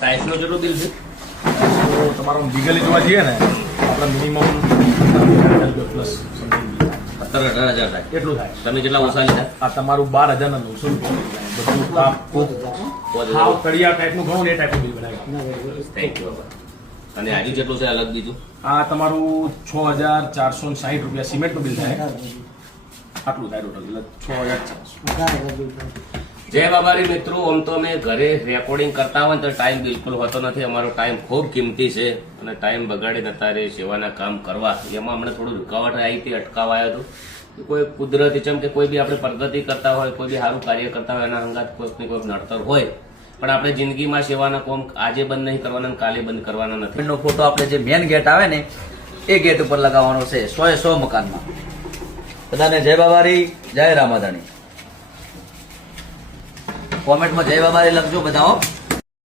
ટાઈસનો કેટલું બિલ છે? તો તમારો લીગલી જોવા જઈએ ને આપણે મિનિમમ પ્લસ 17-18 હજાર થાય. એટલું થાય. તમે કેટલા ઓછા લીધા? આ તમારું 12,900 રૂપિયા બધું કાપ કૂપ હાવ તળિયા ટાઈપનું ઘણું ને એ ટાઈપનું બિલ બનાવ્યું. થેન્ક યુ બાબા. અને આજુ કેટલું છે અલગ બીજું? આ તમારું 6,460 રૂપિયા સિમેન્ટનું બિલ થાય. આટલું થાય ટોટલ એટલે 6,400. જય બાબારી મિત્રો, આમ તો અમે ઘરે રેકોર્ડિંગ કરતા હોય તો ટાઈમ બિલકુલ હોતો નથી. અમારો ટાઈમ ખૂબ કિંમતી છે અને ટાઈમ બગાડીને અત્યારે સેવાના કામ કરવા એમાં હમણાં થોડું રૂકાવટ આવી હતી, અટકાવાયો હતો. કોઈ કુદરતી ચમ કે કોઈ બી આપણે પ્રગતિ કરતા હોય, કોઈ બી સારું કાર્ય કરતા હોય એના અંગાત કોઈક ને કોઈક નડતર હોય, પણ આપણે જિંદગીમાં સેવાના કોમ આજે બંધ નહીં કરવાના અને કાલે બંધ કરવાના નથી. નો ફોટો આપણે જે મેન ગેટ આવે ને એ ગેટ ઉપર લગાવવાનો છે 100 મકાનમાં. બધાને જય બાબારી, જય રામાધાણી. કોમેન્ટમાં જય બાબારી લખજો બધા હો.